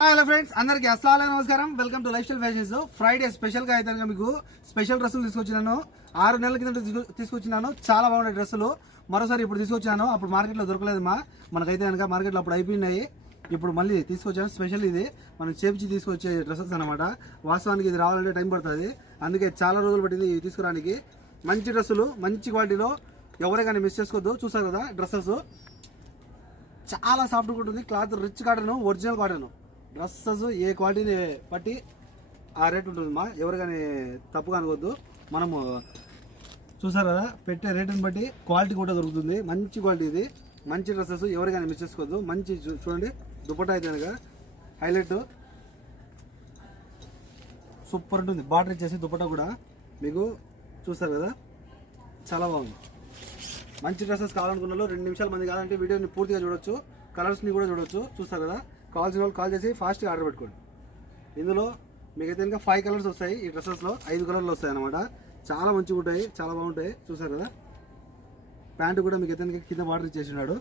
Hello friends, అందరికి అస్సలాము నమస్కారం. Welcome to life style fashions. Friday స్పెషల్గా అయితే మీకు స్పెషల్ డ్రెస్సులు తీసుకొచ్చినాను. 6 నెలల కింద తీసుకొచ్చినాను. చాలా బాగున్నాయి డ్రెస్సులు. మరోసారి ఇప్పుడు తీసుకొచ్చాను. అప్పుడు మార్కెట్లో దొరకలేదు మనకైతే కనుక మార్కెట్లో అప్పుడు అయిపోయినాయి. ఇప్పుడు మళ్ళీ తీసుకొచ్చాను. స్పెషల్ ఇది మనం చేపించి తీసుకొచ్చే డ్రెస్సెస్ అనమాట. వాస్తవానికి ఇది రావాలంటే టైం పడుతుంది. అందుకే చాలా రోజులు పట్టింది తీసుకురానికి. మంచి డ్రెస్సులు, మంచి క్వాలిటీలో, ఎవరే కానీ మిస్ చేసుకోవద్దు. చూసారు కదా డ్రెస్సెస్ చాలా సాఫ్ట్గా ఉంటుంది. Cloth rich cotton, original cotton. Dresses ఏ క్వాలిటీని బట్టి ఆ రేట్ ఉంటుంది ఎవరు కానీ తప్పుగా అనుకోవద్దు. మనము చూసారు కదా పెట్టే రేటుని బట్టి క్వాలిటీ కూడా దొరుకుతుంది. మంచి క్వాలిటీ ఇది. మంచి డ్రెస్సెస్ ఎవరు కానీ మిస్ చేసుకోవద్దు. మంచి చూడండి దుపట్టా అయితే కనుక హైలైట్ సూపర్ ఉంటుంది. బార్డర్ ఇచ్చేసి దుపట్టా కూడా మీకు చూస్తారు కదా చాలా బాగుంది. మంచి డ్రెస్సెస్ కావాలనుకున్న 2 నిమిషాల మంది కాదంటే వీడియోని పూర్తిగా చూడొచ్చు. కలర్స్ని కూడా చూడొచ్చు. చూస్తారు కదా కావాల్సిన వాళ్ళు కాల్ చేసి ఫాస్ట్గా ఆర్డర్ పెట్టుకోండి. ఇందులో మీకైతే ఇంకా 5 కలర్స్ వస్తాయి. ఈ డ్రెస్సెస్లో 5 కలర్లు వస్తాయి అనమాట. చాలా మంచిగా ఉంటాయి, చాలా బాగుంటాయి. చూసారు కదా ప్యాంటు కూడా మీకు అయితే కింద బార్డర్ ఇచ్చేసినాడు.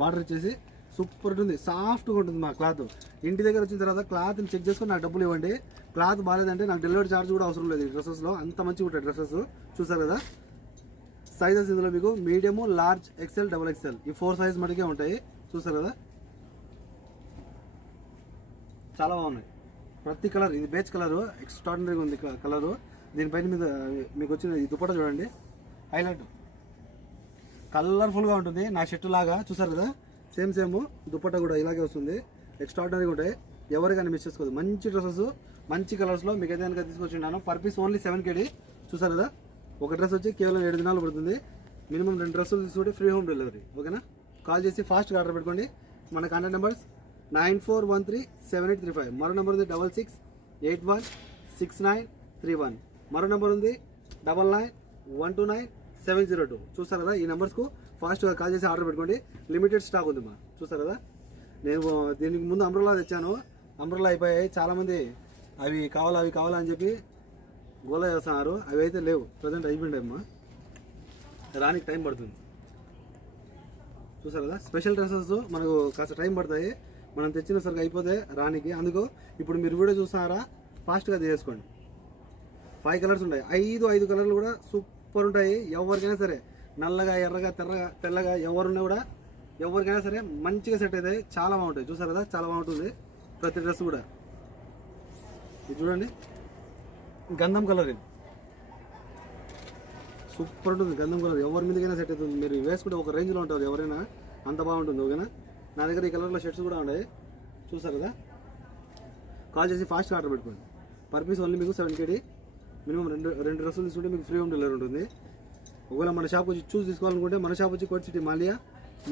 బార్డర్ ఇచ్చేసి సూపర్ ఉంటుంది. సాఫ్ట్గా ఉంటుంది మా క్లాత్. ఇంటి దగ్గర వచ్చిన తర్వాత క్లాత్ని చెక్ చేసుకొని నాకు డబ్బులు ఇవ్వండి. క్లాత్ బాగాలేదంటే నాకు డెలివరీ ఛార్జ్ కూడా అవసరం లేదు. ఈ డ్రెస్సెస్లో అంత మంచిగా ఉంటాయి డ్రెస్సెస్. చూసారు కదా సైజెస్ ఇందులో మీకు medium, large, XL, double XL ఈ 4 సైజ్ మటుకే ఉంటాయి. చూసారు కదా చాలా బాగున్నాయి. ప్రతి కలర్ ఇది బేజ్ కలరు, ఎక్స్ట్రాడినరీగా ఉంది కలరు. దీనిపైన మీద మీకు వచ్చిన ఈ దుపట్టా చూడండి హైలైట్ కలర్ఫుల్గా ఉంటుంది. నా షర్టు లాగా చూసారు కదా సేమ్ దుపట్టా కూడా ఇలాగే వస్తుంది. ఎక్స్ట్రాడినరీగా ఉంటాయి. ఎవరు కానీ మిస్ చేసుకోదు. మంచి డ్రెస్సెస్ మంచి కలర్స్లో మీకు అయితే కనుక తీసుకొచ్చిండాను. Per piece only 7 KD. చూసారు కదా ఒక డ్రెస్ వచ్చి కేవలం 7 దినాలు పడుతుంది. మినిమం 2 డ్రెస్సులు తీసుకుంటే ఫ్రీ హోమ్ డెలివరీ. ఓకేనా కాల్ చేసి ఫాస్ట్గా ఆర్డర్ పెట్టుకోండి. మన కాంటాక్ట్ నెంబర్స్ 94137835. మరో నెంబర్ ఉంది 66816931. మరో నెంబర్ ఉంది 99129702. చూస్తారు కదా ఈ నెంబర్స్కు ఫాస్ట్గా కాల్ చేసి ఆర్డర్ పెట్టుకోండి. లిమిటెడ్ స్టాక్ ఉంది చూస్తారు కదా నేను దీనికి ముందు అంబ్రెల్లా తెచ్చాను. అంబ్రెల్లా అయిపోయాయి. చాలామంది అవి కావాలా అని చెప్పి గోలా చేస్తున్నారు. అవి అయితే లేవు, ప్రజెంట్ అయిపోయిందమ్మా. రానికి టైం పడుతుంది. చూసారు కదా స్పెషల్ డ్రెస్సెస్ మనకు కాస్త టైం పడతాయి. మనం తెచ్చిన సరికి అయిపోతే రానికి. అందుకు ఇప్పుడు మీరు వీడియో చూస్తున్నారా ఫాస్ట్గా తీసేసుకోండి. 5 కలర్స్ ఉంటాయి. 5 కలర్లు కూడా సూపర్ ఉంటాయి. ఎవరికైనా సరే నల్లగా, ఎర్రగా, తెల్లగా ఎవరున్నా కూడా ఎవరికైనా సరే మంచిగా సెట్ అవుతాయి. చాలా బాగుంటాయి. చూసారు కదా చాలా బాగుంటుంది ప్రతి డ్రెస్ కూడా. ఇది చూడండి గంధం కలర్, ఇది సూపర్ ఉంటుంది. గంధం కలర్ ఎవరి మీదకైనా సెట్ అవుతుంది. మీరు వేసుకుంటే ఒక రేంజ్లో ఉంటారు ఎవరైనా, అంత బాగుంటుంది. ఓకేనా నా దగ్గర ఈ కలర్లో షర్ట్స్ కూడా ఉన్నాయి. చూసారు కదా కాల్ చేసి ఫాస్ట్గా ఆర్డర్ పెట్టుకోండి. పర్ పీస్ ఓన్లీ మీకు 7 KD. మినిమం 2 డ్రెస్సులు తీసుకుంటే మీకు ఫ్రీ హోమ్ డెలివరీ ఉంటుంది. ఒకవేళ మన షాప్ వచ్చి తీసుకోవాలనుకుంటే మన షాప్ వచ్చి కోట్ సిటీ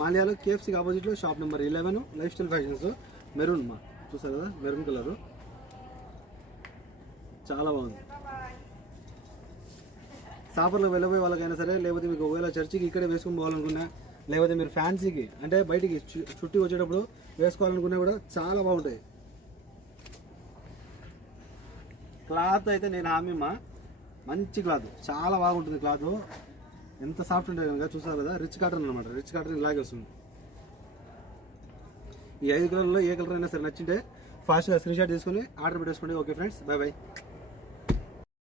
మాలియాలో KFCకి ఆపోజిట్లో shop number 11 life style fashions. Maroon చూసారు కదా మెరూన్ కలరు చాలా బాగుంది. సాపర్లో వెళ్ళబోయే వాళ్ళకైనా సరే, లేకపోతే మీకు ఒకవేళ చర్చికి ఇక్కడే వేసుకొని పోవాలనుకున్నా, లేకపోతే మీరు ఫ్యాన్సీకి అంటే బయటికి చుట్టి వచ్చేటప్పుడు వేసుకోవాలనుకున్నా కూడా చాలా బాగుంటాయి. క్లాత్ అయితే నేను హామీ మంచి క్లాత్, చాలా బాగుంటుంది. క్లాత్ ఎంత సాఫ్ట్ ఉంటుంది కనుక చూసారు కదా రిచ్ కాటన్ అనమాట. రిచ్ కాటన్ ఇలాగే వస్తుంది. ఈ 5 కలర్లో ఏ కలర్ అయినా సరే నచ్చింటే ఫాస్ట్గా స్క్రీన్ షాట్ తీసుకొని ఆర్డర్ పెట్టేసుకోండి. Okay friends, by.